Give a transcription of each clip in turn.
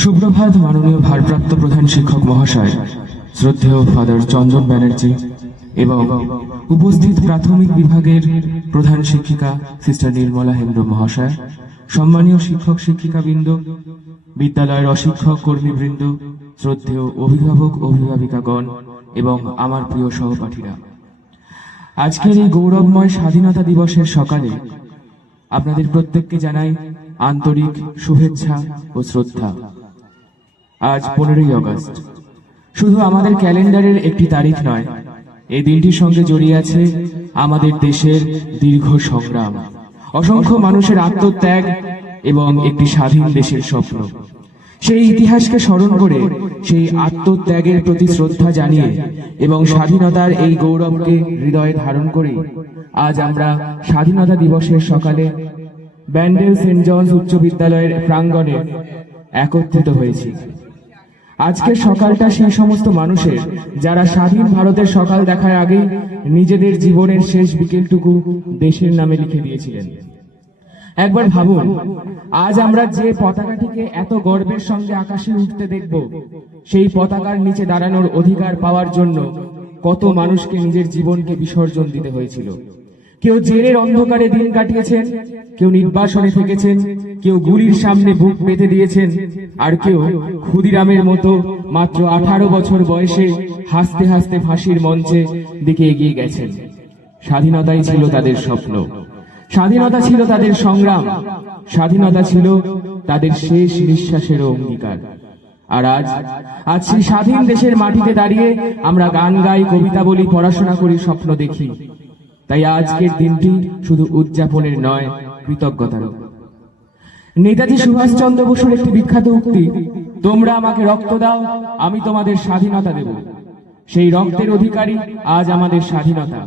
সুপ্রভাত মাননীয় ভারপ্রাপ্ত প্রধান শিক্ষক মহাশয়, শ্রদ্ধেয় ফাদার চন্দন ব্যানার্জি এবং উপস্থিত প্রাথমিক বিভাগের প্রধান শিক্ষিকা সিস্টার নির্মলা হেমব্রম মহাশয়, সম্মানীয় শিক্ষক শিক্ষিকাবৃন্দ, বিদ্যালয়ের অশিক্ষক কর্মীবৃন্দ, শ্রদ্ধেয় অভিভাবক অভিভাবিকাগণ এবং আমার প্রিয় সহপাঠীরা, আজকের এই গৌরবময় স্বাধীনতা দিবসের সকালে আপনাদের প্রত্যেককে জানাই আন্তরিক শুভেচ্ছা ও শ্রদ্ধা। আজ 15ই আগস্ট শুধু আমাদের ক্যালেন্ডারের একটি তারিখ নয়, এই দিনটির সঙ্গে জড়িয়ে আছে আমাদের দেশের দীর্ঘ সংগ্রাম, অসংখ্য মানুষের আত্মত্যাগ এবং একটি স্বাধীন দেশের স্বপ্ন। সেই ইতিহাসকে স্মরণ করে, সেই আত্মত্যাগের প্রতি শ্রদ্ধা জানিয়ে এবং স্বাধীনতার এই গৌরবকে হৃদয়ে ধারণ করে আজ আমরা স্বাধীনতা দিবসের সকালে ব্যান্ডেল সেন্ট জনস উচ্চ বিদ্যালয়ের প্রাঙ্গণে একত্রিত হয়েছি। আজকের সকালটা সেই সমস্ত মানুষের যারা স্বাধীন ভারতের সকাল দেখার আগেই নিজেদের জীবনের শেষ বিকেলটুকু দেশের নামে লিখে দিয়েছিলেন। একবার ভাবুন, আজ আমরা যে পতাকাটিকে এত গর্বের সঙ্গে আকাশে উঠতে দেখব, সেই পতাকার নিচে দাঁড়ানোর অধিকার পাওয়ার জন্য কত মানুষকে নিজের জীবনকে বিসর্জন দিতে হয়েছিল। কেউ জেলের অন্ধকারে দিন কাটিয়েছেন, কেউ নির্বাসনে থেকেছেন, কেউ গুলির সামনে বুক পেতে দিয়েছেন, আর কেউ ক্ষুদিরামের মতো মাত্র 18 বছর বয়সে হাসতে হাসতে ফাঁসির মঞ্চে দিকে এগিয়ে গেছেন। স্বাধীনতাই ছিল তাদের স্বপ্ন, স্বাধীনতা ছিল তাদের সংগ্রাম, স্বাধীনতা ছিল তাদের শেষ নিঃশ্বাসের অঙ্গীকার। আর আজ সেই স্বাধীন দেশের মাটিতে দাঁড়িয়ে আমরা গান গাই, কবিতা বলি, পড়াশোনা করি, স্বপ্ন দেখি। তাই আজকের দিনটি শুধু উদযাপনের নয়, কৃতজ্ঞতারও। নেতাজি সুভাষচন্দ্র বসুর একটি বিখ্যাত উক্তি, তোমরা আমাকে রক্ত দাও, আমি তোমাদের স্বাধীনতা দেব। সেই রক্তের অধিকারী আজ আমাদের স্বাধীনতা।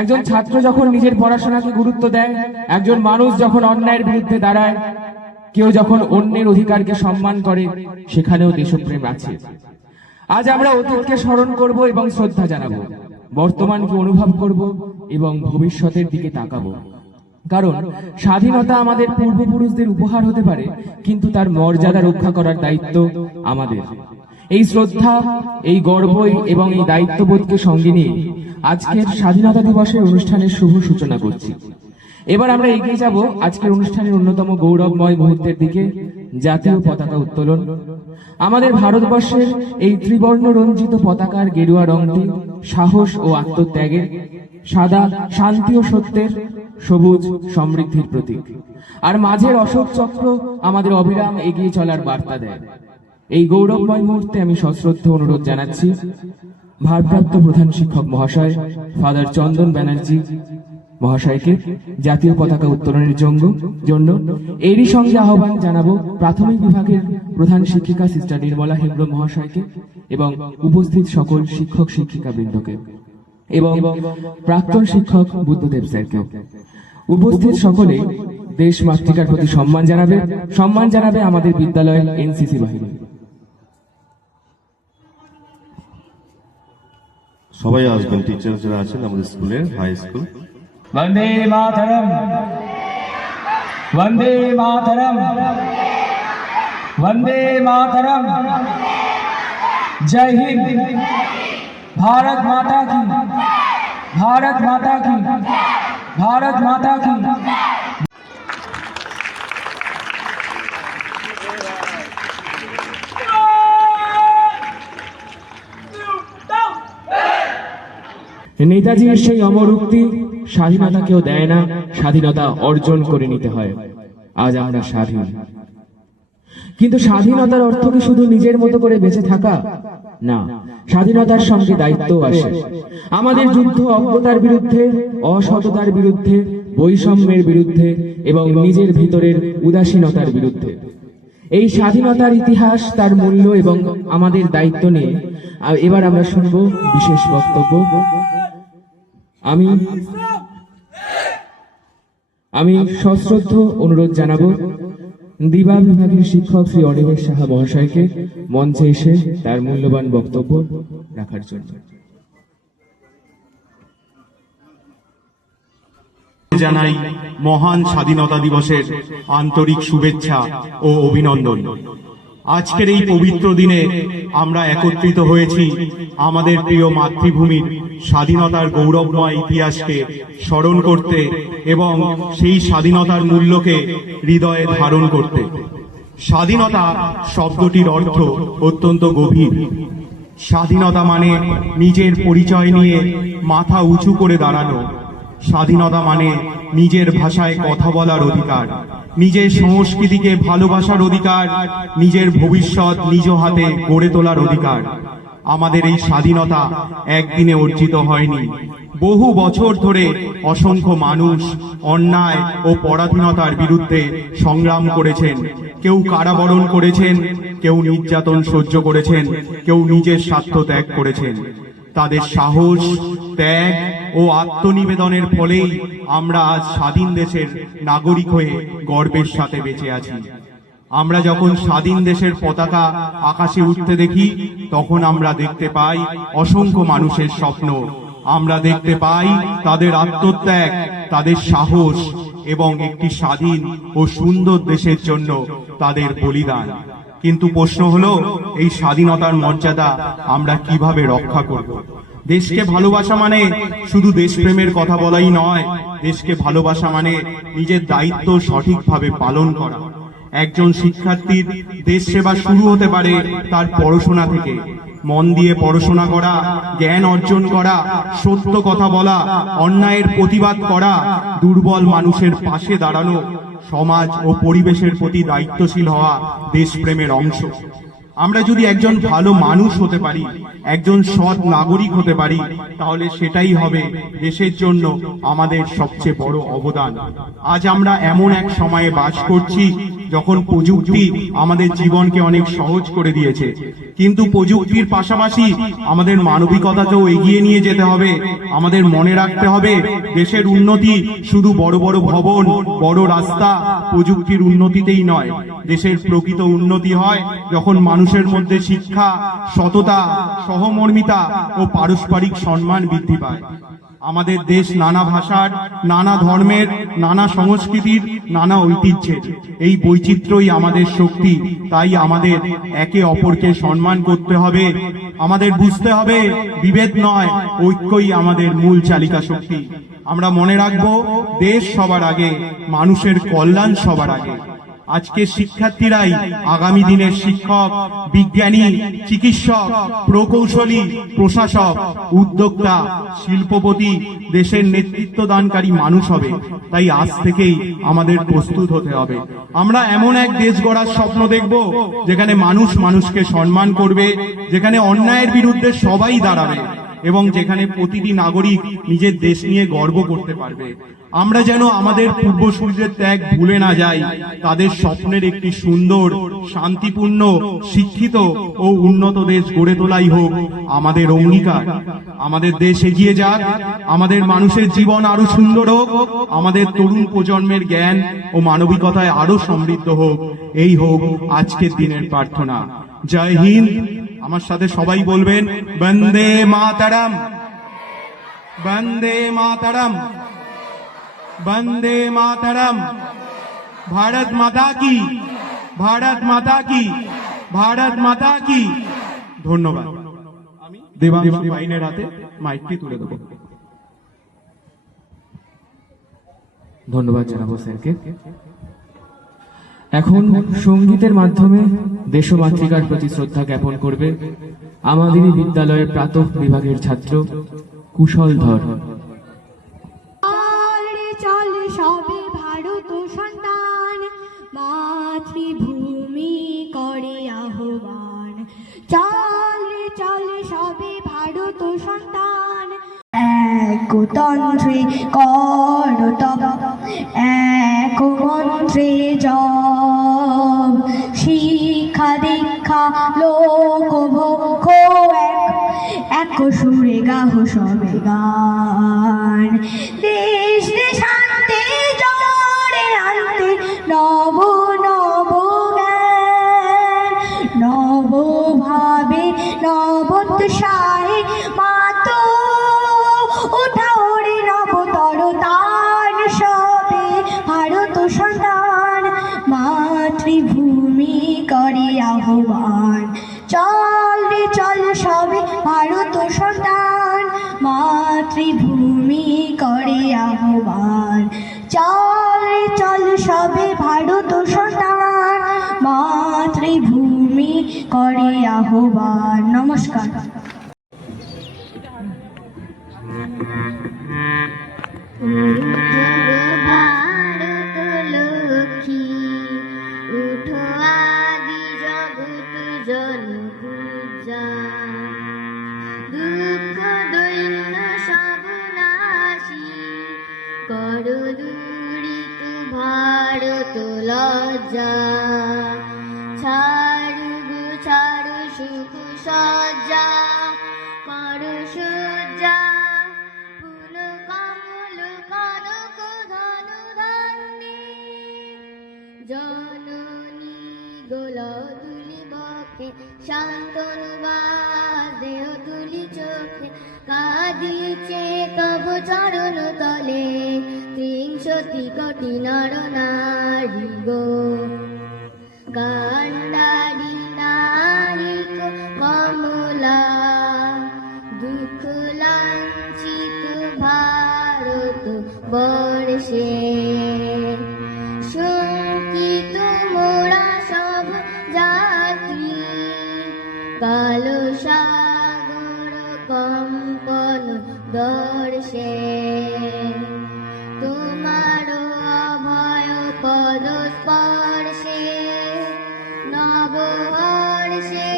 একজন ছাত্র যখন নিজের পড়াশোনাকে গুরুত্ব দেয়, একজন মানুষ যখন অন্যায়ের বিরুদ্ধে দাঁড়ায়, কেউ যখন অন্যের অধিকারকে সম্মান করে, সেখানেও দেশপ্রেম আছে। আজ আমরা অতীতকে স্মরণ করব এবং শ্রদ্ধা জানাবো, বর্তমানকে অনুভব করব এবং ভবিষ্যতের দিকে তাকাবো। কারণ স্বাধীনতা আমাদের পূর্বপুরুষদের উপহার হতে পারে, কিন্তু তার মর্যাদা রক্ষা করার দায়িত্ব আমাদের। এই শ্রদ্ধা, এই গর্ব এবং এই দায়িত্ববোধকে সঙ্গে নিয়ে আজকের স্বাধীনতা দিবসের অনুষ্ঠানের শুভ সূচনা করছি। এবার আমরা এগিয়ে যাব আজকের অনুষ্ঠানের অন্যতম গৌরবময় মুহূর্তের দিকে, জাতীয় পতাকা উত্তোলন। আমাদের ভারতবর্ষের এই ত্রিবর্ণ রঞ্জিত পতাকার গেরুয়া রংটি সাহস ও আত্মত্যাগের, সাদা শান্তি ও সত্যের, সবুজ সমৃদ্ধির প্রতীক, আর মাঝের অশোক চক্র আমাদের অবিরাম এগিয়ে চলার বার্তা দেয়। এই গৌরবময় মুহূর্তে আমি সশ্রদ্ধ অনুরোধ জানাচ্ছি ভারপ্রাপ্ত প্রধান শিক্ষক মহাশয় ফাদার চন্দন ব্যানার্জি মহাশয়কে জাতীয় পতাকা উত্তোলনের জন্য। এরই সঙ্গে আহ্বান জানাবো প্রাথমিক বিভাগের প্রধান শিক্ষিকা সিস্টার নির্মলা হেমব্রম মহাশয়কে এবং উপস্থিত সকল শিক্ষক শিক্ষিকা বৃন্দকে এবং প্রাক্তন শিক্ষক বুদ্ধদেব স্যারকেও। উপস্থিত সকলে দেশ মাতৃকার প্রতি সম্মান জানাবে আমাদের বিদ্যালয়ের এনসিসি বাহিনী। সবাই আসবেন, টিচার যারা আছেন আমাদের স্কুলের, হাই স্কুল। वंदे मातरम, वंदे मातरम, वंदे मातरम। जय हिंद, भारत माता की, भारत माता की, भारत माता की। নেতাজির সেই অমর উক্তি, স্বাধীনতা কেউ দেয় না, স্বাধীনতা অর্জন করে নিতে হয়। আজ আমরা স্বাধীন, কিন্তু স্বাধীনতার অর্থ কি শুধু নিজের মতো করে বেঁচে থাকা? না, স্বাধীনতার সঙ্গে দায়িত্বও আসে। আমাদের যুদ্ধ অজ্ঞতার বিরুদ্ধে, অসততার বিরুদ্ধে, বৈষম্যের বিরুদ্ধে এবং নিজের ভিতরের উদাসীনতার বিরুদ্ধে। এই স্বাধীনতার ইতিহাস, তার মূল্য এবং আমাদের দায়িত্ব নিয়ে এবার আমরা শুনব বিশেষ বক্তব্য। আমি সশ্রদ্ধ অনুরোধ জানাবো দিবা বিভাগের শিক্ষক শ্রী অনিমেষ সাহা মহাশয়কে মঞ্চে এসে তার মূল্যবান বক্তব্য রাখার জন্য। জানাই মহান স্বাধীনতা দিবসের আন্তরিক শুভেচ্ছা ও অভিনন্দন। আজকের এই পবিত্র দিনে আমরা একত্রিত হয়েছি আমাদের প্রিয় মাতৃভূমির স্বাধীনতার গৌরবময় ইতিহাসকে স্মরণ করতে এবং সেই স্বাধীনতার মূল্যকে হৃদয়ে ধারণ করতে। স্বাধীনতা শব্দটির অর্থ অত্যন্ত গভীর। স্বাধীনতা মানে নিজের পরিচয় নিয়ে মাথা উঁচু করে দাঁড়ানো। স্বাধীনতা মানে নিজের ভাষায় কথা বলার অধিকার, নিজের সংস্কৃতিকে ভালোবাসার অধিকার, নিজের ভবিষ্যৎ নিজ হাতে গড়ে তোলার অধিকার। আমাদের এই স্বাধীনতা একদিনে অর্জিত হয়নি। বহু বছর ধরে অসংখ্য মানুষ অন্যায় ও পরাধীনতার বিরুদ্ধে সংগ্রাম করেছেন। কেউ কারাবরণ করেছেন, কেউ নির্যাতন সহ্য করেছেন, কেউ নিজের স্বার্থ ত্যাগ করেছেন। তাদের সাহস, ত্যাগ ও আত্মনিবেদনের ফলেই আমরা আজ স্বাধীন দেশের নাগরিক হয়ে গর্বের সাথে বেঁচে আছি। আমরা যখন স্বাধীন দেশের পতাকা আকাশে উঠতে দেখি, তখন আমরা দেখতে পাই অসংখ্য মানুষের স্বপ্ন। আমরা দেখতে পাই তাদের আত্মত্যাগ, তাদের সাহস এবং একটি স্বাধীন ও সুন্দর দেশের জন্য তাদের বলিদান। কিন্তু প্রশ্ন হলো, এই স্বাধীনতার মর্যাদা আমরা কিভাবে রক্ষা করব? দেশকে ভালোবাসা মানে শুধু দেশপ্রেমের কথা বলাই নয়। দেশকে ভালোবাসা মানে নিজের দায়িত্ব সঠিকভাবে পালন করা। একজন শিক্ষার্থীর দেশ সেবা শুরু হতে পারে তার পড়াশোনা থেকে। মন দিয়ে পড়াশোনা করা, জ্ঞান অর্জন করা, সত্য কথা বলা, অন্যায়ের প্রতিবাদ করা, দুর্বল মানুষের পাশে দাঁড়ানো, সমাজ ও পরিবেশের প্রতি দায়িত্বশীল হওয়া দেশপ্রেমের অংশ। আমরা যদি একজন ভালো মানুষ হতে পারি, একজন সৎ নাগরিক হতে পারি, তাহলে সেটাই হবে দেশের জন্য আমাদের সবচেয়ে বড় অবদান। আজ আমরা এমন এক সময়ে বাস করছি যখন প্রযুক্তি আমাদের জীবনকে অনেক সহজ করে দিয়েছে, কিন্তু প্রযুক্তির পাশাপাশি আমাদের মানবিকতাকেও এগিয়ে নিয়ে যেতে হবে। আমাদের মনে রাখতে হবে, দেশের উন্নতি শুধু বড় বড় ভবন, বড় রাস্তা, প্রযুক্তির উন্নতিতেই নয়। দেশের প্রকৃত উন্নতি হয় যখন মানুষের মধ্যে শিক্ষা, সততা, সহমর্মিতা ও পারস্পরিক সম্মান বৃদ্ধি পায়। আমাদের দেশ নানা ভাষার, নানা ধর্মের, নানা সংস্কৃতির, নানা ঐতিহ্যের। এই বৈচিত্র্যই আমাদের শক্তি। তাই আমাদের একে অপরকে সম্মান করতে হবে। আমাদের বুঝতে হবে, বিভেদ নয়, ঐক্যই আমাদের মূল চালিকা শক্তি। আমরা মনে রাখবো, দেশ সবার আগে, মানুষের কল্যাণ সবার আগে। আজকের শিক্ষার্থীরাই আগামী দিনের শিক্ষক, বিজ্ঞানী, চিকিৎসক, প্রকৌশলী, প্রশাসক, উদ্যোক্তা, শিল্পপতি, দেশের নেতৃত্ব দানকারী মানুষ হবে। তাই আজ থেকেই আমাদের প্রস্তুত হতে হবে। আমরা এমন এক দেশ গড়ার স্বপ্ন দেখব যেখানে মানুষ মানুষকে সম্মান করবে, যেখানে অন্যায়ের বিরুদ্ধে সবাই দাঁড়াবে এবং যেখানে প্রতিটি নাগরিক নিজের দেশ নিয়ে গর্ব করতে পারবে। আমরা যেন আমাদের পূর্বসূরীদের ত্যাগ ভুলে না যাই। তাদের স্বপ্নের একটি সুন্দর, শান্তিপূর্ণ, শিক্ষিত ও উন্নত দেশ গড়ে তোলাই হোক আমাদের অঙ্গীকার। আমাদের দেশ এগিয়ে যাক, আমাদের মানুষের জীবন আরো সুন্দর হোক, আমাদের তরুণ প্রজন্মের জ্ঞান ও মানবিকতায় আরো সমৃদ্ধ হোক। এই হোক আজকের দিনের প্রার্থনা। জয় হিন্দ। আমার সাথে সবাই বলবেন, বন্দে মাতরম, বন্দে মাতরম, বন্দে মাতরম। ভারত মাতা কি, ভারত মাতা কি, ভারত মাতা কি। ধন্যবাদ। আমি দেবাংশু বাইনের হাতে মাইকটি তুলে দেব। ধন্যবাদ জানাবো স্যারকে। এখন সঙ্গীতের মাধ্যমে দেশমাতৃকার প্রতি শ্রদ্ধা জ্ঞাপন করবে আমাদেরই বিদ্যালয়ের প্রাতঃ বিভাগের ছাত্র কুশল ধর। চল সবে ভারত সন্তান, মাতৃভূমি করে আহ্বান। চল চল সবে ভারত সন্তান, একতন্ত্রে করতব, এক মন্ত্রে জব। শিক্ষা দীক্ষা লোক ভক্ষ এক সুরে গাহ সবে গান। দেশ দেশান্তে জোরে আনতে নব নব জ্ঞান, নব ভাবে নবোৎসাহে মাতো উঠাও রে নবতর তান। করে আহ্বান। চল রে চল সবে ভারত সন্তান, মাতৃভূমি করে আহ্বান। চল রে চল সবে ভারত সন্তান, মাতৃভূমি করে আহ্বান। নমস্কার। ভারত লক্ষ্মী উঠো আদি জগৎ জনপূজা, দুঃখ দৈন্য সব নাশী করো দূরিত ভারত লজ্জা। ছাড়ু গো ছাড়ু সুখ সজ্জা, করো সজ্জা ফুল কমল কনক ধনু ধান্যে। জননী গোলা তুলি বকে শান্তনু দেহ তুলি চোখে, কাঁদিছে তব চরণ তলে ৩০০ কোটি নর নারী গো। কান্ডারি নারিক কমলা দুঃখ লাঞ্ছিত ভারত বর্ষে, শঙ্কিত মোরা সব যাত্রী কালো সাগর কম্পন দর্শে। তোমার অভয় পদ স্পর্শে নবহর্ষে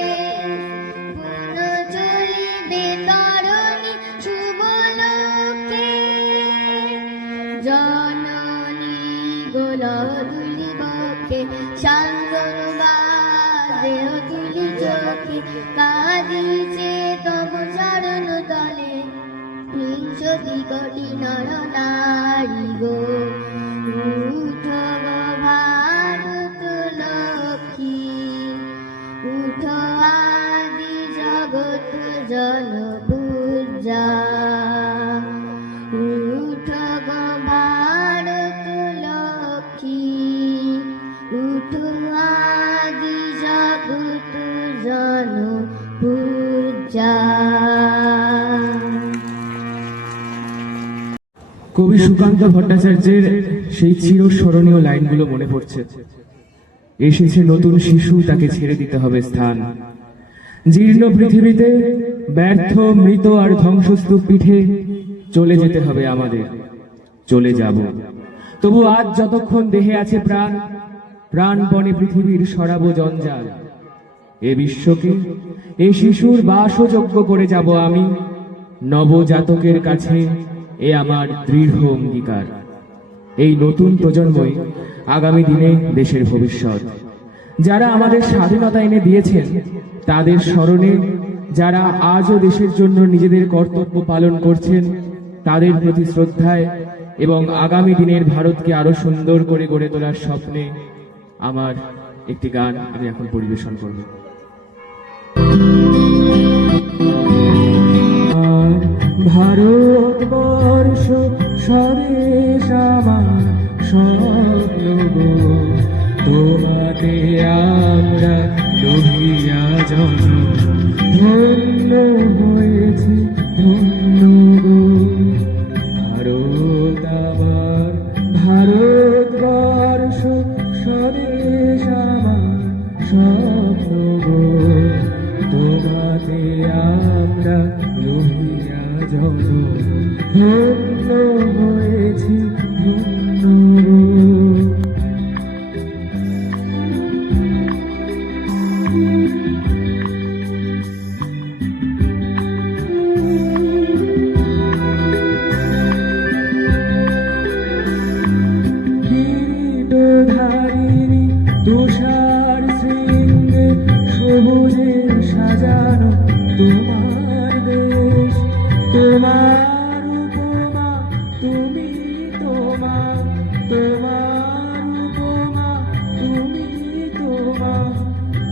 পুনঃ চলিবে তরণী শুভ লোকে। জননী গোলা তুলি বকে শান্তনু দেহ তুলি চোখে, কাঁদিছে তব চরণ তলে ৩০০ কোটি নর নারী গো। উঠো গো ভারত লক্ষ্মী উঠো আদি জগৎ জনপূজা, উঠো গো ভারত লক্ষ্মী উঠো আদি জগৎ জনপূজা। কবি সুকান্ত ভট্টাচার্যের সেই চিরস্মরণীয় লাইনগুলো মনে পড়ছে। এসেছে নতুন শিশু, তাকে ছেড়ে দিতে হবে স্থান। জীর্ণ পৃথিবীতে ব্যর্থ মৃত আর ধ্বংসস্তূপ পিঠে চলে যেতে হবে আমাদের, চলে যাব। তবু আজ যতক্ষণ দেহে আছে প্রাণ, প্রাণপণে পৃথিবীর সরাবো জঞ্জাল। এ বিশ্বকে এ শিশুর বাসযোগ্য করে যাব আমি, নবজাতকের কাছে এ আমার দৃঢ় অঙ্গীকার। এই নতুন প্রজন্মই আগামী দিনে দেশের ভবিষ্যৎ। যারা আমাদের স্বাধীনতা এনে দিয়েছেন তাদের স্মরণে, যারা আজও দেশের জন্য নিজেদের কর্তব্য পালন করছেন তাদের প্রতি শ্রদ্ধায় এবং আগামী দিনের ভারতকে আরো সুন্দর করে গড়ে তোলার স্বপ্নে আমার একটি গান আমি এখন পরিবেশন করব। ভারতবর্ষ স্বদেশ আমার স্বপ্ন গো, তোমাতে আমরা লোহিয়া জন্ম ধন্য হয়েছি ধন্য গো। ভারত আমার ভারতবর্ষ স্বদেশ আমার স্বপ্ন গো, তোমাতে আমরা লোহিয়া জন্ম ধন্য হয়েছি ধন্য গো। কিরীটধারিণী তুষার শৃঙ্গে সবুজে সাজানো তোমার দেশ, তোমার উপমা তুমি তোমা, তোমার উপমা তুমি তোমা,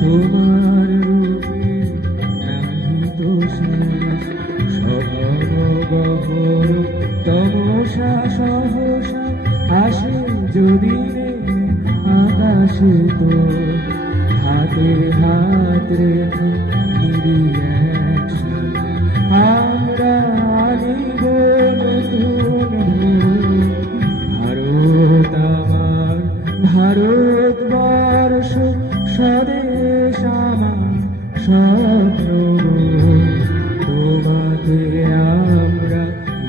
তোমার রূপে নাহি তো শেষ। সহনগহর তমসা সহসা আসে যদি রে আকাশে তো হাতে হাতে হাত রেখে নিরিয়ে একসাথে আমরা আনিব নতুন ভোর। ভারত আমার ভারতবর্ষ স্বদেশ আমার স্বপ্ন গো। তোমাকে আমরা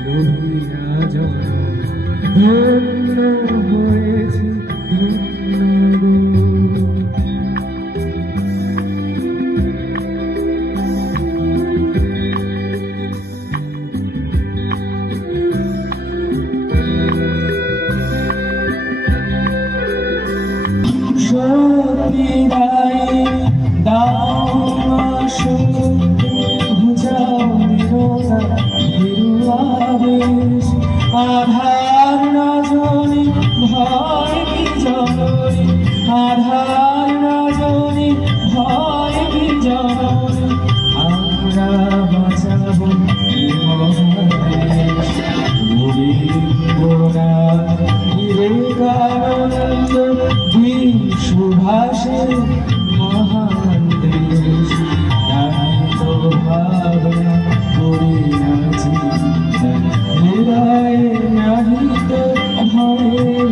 লোহিয়া জন ধন্য হয়েছি ধন্য গো। শক্তি দাই দাও মা শক্তি বুঝাও নিরোধা নিরুয়াবেশ আধার রজনী ভয় বিজনী আধার রজনী ভয় বিজনী আমরা বাঁচাবো এই মহাদেশ। রবীন্দ্রনাথ বিবেকানন্দ সুভাষের মহান দেশ নাহিত ভাবনা করিয়াছি হৃদয়ে নাহিত ভয়ের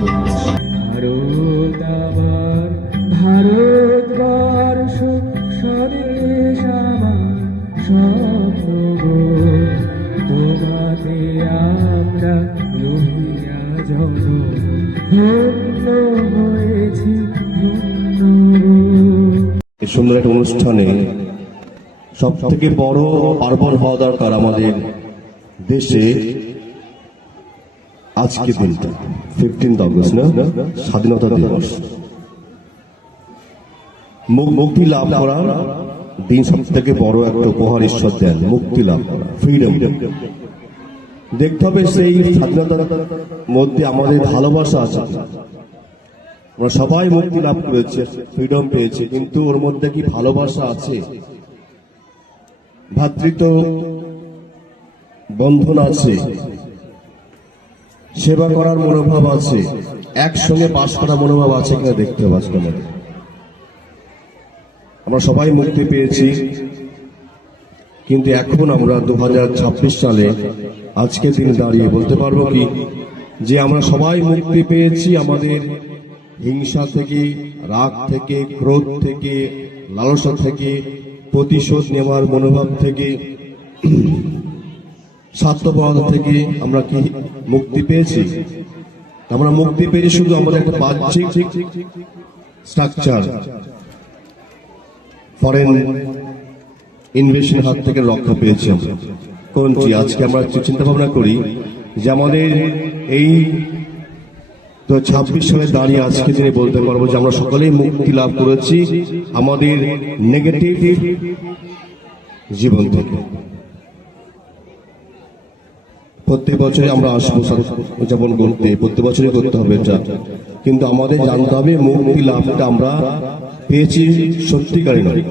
দেশ। ভারত আমার ভারতবর্ষ স্বদেশ আমার স্বপ্ন গো। তোমাকে আমরা লোহিয়া জন ধন্য হয়েছি ধন্য গো। এই সুন্দর একটা অনুষ্ঠানে সব থেকে বড় পার্বণ হওয়া দরকার আমাদের দেশে আজকে দিনটা 15 আগস্ট না, স্বাধীনতা দিবস। মুক্তি লাভ করার দিন সব থেকে বড় একটা উপহার ঈশ্বর দেন, মুক্তি লাভ করা, ফ্রিডম। দেখতে হবে সেই স্বাধীনতার মধ্যে আমাদের ভালোবাসা আছে। আমরা সবাই মুক্তি লাভ করেছে, ফ্রিডম পেয়েছে, কিন্তু ওর মধ্যে কি ভালোবাসা আছে? ভ্রাতৃত্ব বন্ধন আছে, সেবা করার মনোভাব আছে, একসঙ্গে বাস করার মনোভাব আছে কিনা দেখতে হবে আজকে আমাদের। আমরা সবাই মুক্তি পেয়েছি, কিন্তু এখন আমরা 2026 সালে আজকে দিনে দাঁড়িয়ে বলতে পারবো কি যে আমরা সবাই মুক্তি পেয়েছি আমাদের হিংসা থেকে, রাগ থেকে, ক্রোধ থেকে, লালসা থেকে, প্রতিশোধ নেওয়ার মনোভাব থেকে, স্বার্থপরতা থেকে আমরা কি মুক্তি পেয়েছি? আমরা মুক্তি পেয়েছি শুধু আমাদের একটা বাহ্যিক স্ট্রাকচার, ফরেন ইনভেশন হাত থেকে রক্ষা পেয়েছি আমরা। কোনটি? আজকে আমরা চিন্তা ভাবনা করি যে আমাদের এই 26 সালে দাঁড়িয়ে আজকে দিনে বলতে পারবো যে আমরা সকলেই মুক্তি লাভ করেছি আমাদের নেগেটিভ জীবন থেকে। প্রত্যেক বছরে আমরা আসবো উদযাপন করতে, প্রত্যেক বছরই করতে হবে এটা, কিন্তু আমাদের জানতে হবে মুক্তি লাভটা আমরা পেয়েছি সত্যিকারই নয়।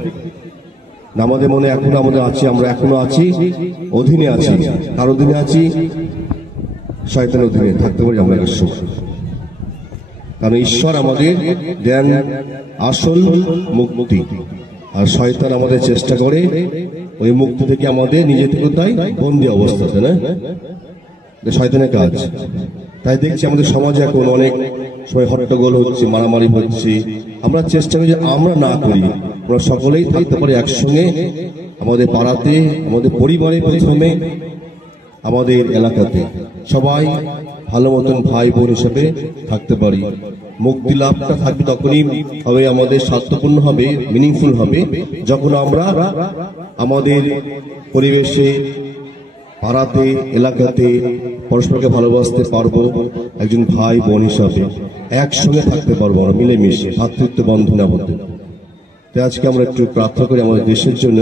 আমাদের মনে এখনো আমাদের আছি, আমরা এখনো আছি অধীনে আছি, কার অধীনে আছি? শয়তানের অধীনে থাকতে পারি আমরা এক সময়। কারণ ঈশ্বর আমাদের দেন আসল মুক্তি, আর শয়তান আমাদের চেষ্টা করে ওই মুক্তি থেকে আমাদের নিজে থেকে তাই বন্দি অবস্থাতে, না শয়তানের কাজ। তাই দেখছি আমাদের সমাজে এখন অনেক সময় হট্টগোল হচ্ছে, মারামারি হচ্ছে। আমরা চেষ্টা করি যে আমরা না করি, আমরা সকলেই থাকতে পারি একসঙ্গে, আমাদের পাড়াতে, আমাদের পরিবারে, প্রথমে আমাদের এলাকাতে সবাই ভালো মতন ভাই বোন হিসেবে থাকতে পারি। মুক্তি লাভটা থাকবে তখনই হবে, আমাদের স্বার্থপূর্ণ হবে, মিনিংফুল হবে, যখন আমরা আমাদের পরিবেশে, পাড়াতে, এলাকাতে পরস্পরকে ভালোবাসতে পারবো, একজন ভাই বোন হিসাবে একসঙ্গে থাকতে পারবো, আমরা মিলেমিশে ভ্রাতৃত্ব বন্ধনে আবদ্ধ। তাই আজকে আমরা একটু প্রার্থনা করি আমাদের দেশের জন্য,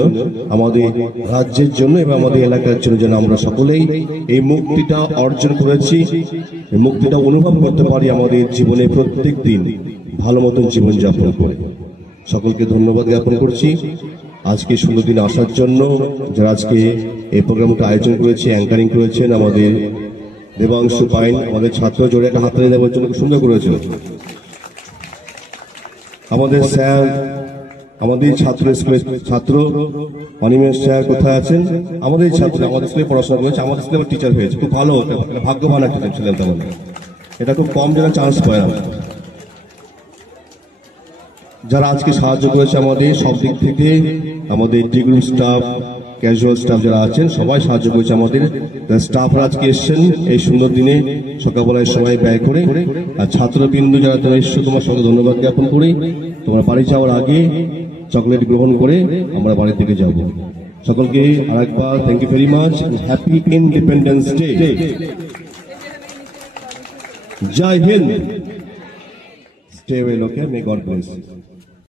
আমাদের রাজ্যের জন্য এবং আমাদের এলাকার জন্য, যেন আমরা সকলেই এই মুক্তিটা অর্জন করেছি, এই মুক্তিটা অনুভব করতে পারি আমাদের জীবনে প্রত্যেক দিন ভালো মতন জীবনযাপন করে। সকলকে ধন্যবাদ জ্ঞাপন করছি আজকে সুন্দর দিন আসার জন্য, যারা আজকে এই প্রোগ্রামটা আয়োজন করেছে, অ্যাঙ্কারিং করেছেন আমাদের দেবাংশু পাইন, আমাদের ছাত্র জোরে একটা হাততালি দেওয়ার জন্য খুব সুন্দর করেছে। আমাদের স্যার আমাদের স্কুলের ছাত্র অনিমেষ স্যার কোথায় আছেন? আমাদের ছাত্র আমাদের স্কুলে পড়াশোনা করেছে, আমাদের স্কুলে টিচার হয়েছে, খুব ভালো, একটা ভাগ্যবান একটা ছিলেন তেমন। এটা খুব কম যারা চান্স পায় না। যারা আজকে সাহায্য করেছে আমাদের সব দিক থেকে, আমাদের D group staff, casual staff যারা আছেন সবাই সাহায্য করেছে আমাদের। স্টাফরা আজকে এসছেন এই সুন্দর দিনে সকালবেলায় সময় ব্যয় করে। আর ছাত্রবৃন্দ যারা তোমরা এসছো, তোমার সঙ্গে ধন্যবাদ জ্ঞাপন করি। তোমরা বাড়ি যাওয়ার আগে চকলেট গ্রহণ করে আমরা বাড়ির দিকে যাব। সকলকে আরেকবার thank you very much, happy independence day. Jai Hind. Stay well, okay? May God bless you.